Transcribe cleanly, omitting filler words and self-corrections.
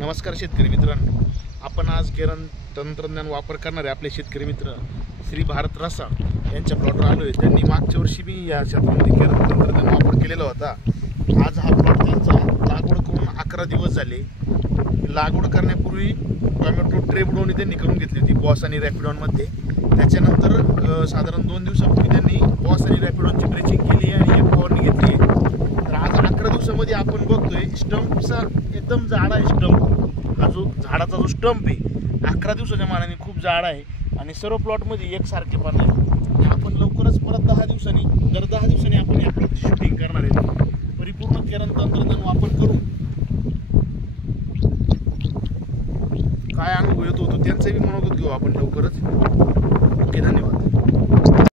नमस्कार शेतकरी मित्रांनो, आपण आज केरन तंत्रज्ञान वापर करणारे आपले शेतकरी मित्र श्री भारत रसाळ यांच्या प्लॉटवर आलो आहे। त्यांनी मागच्या वर्षी मी या क्षेत्रामध्ये केरन तंत्रज्ञान वापर केलेला होता। आज हा प्लॉट त्यांचा लागवड करून 11 दिवस झाले। लागवड करण्यापूर्वी टोमॅटो ट्रे बुडवणी त्यांनी करून घेतली होती बॉस आणि रॅपिडॉनमध्ये। त्याच्यानंतर साधारण 2 दिवसापूर्वी त्यांनी बॉस आणि रॅपिडॉनची ब्रेचिंग केली आणि एक फवारणी घेतली। तर आज 11 दिवसामध्ये आपण बघतोय स्टंपचा एकदम जाडा आहे। स्टंप हा जो झाडाचा जो स्टंप आहे 11 दिवसाच्या मानाने खूप जाडा आहे आणि सर्व प्लॉटमध्ये एकसारखेपणा आहे। आपण लवकरच परत 10 दिवसांनी आपण या प्लॉटची शूटिंग करणार आहे। परिपूर्ण केरन तंत्रज्ञान वापर करून काय अनुभव येतो त्यांचे बी मनोगत घेऊ आपण लवकरच। ओके, धन्यवाद।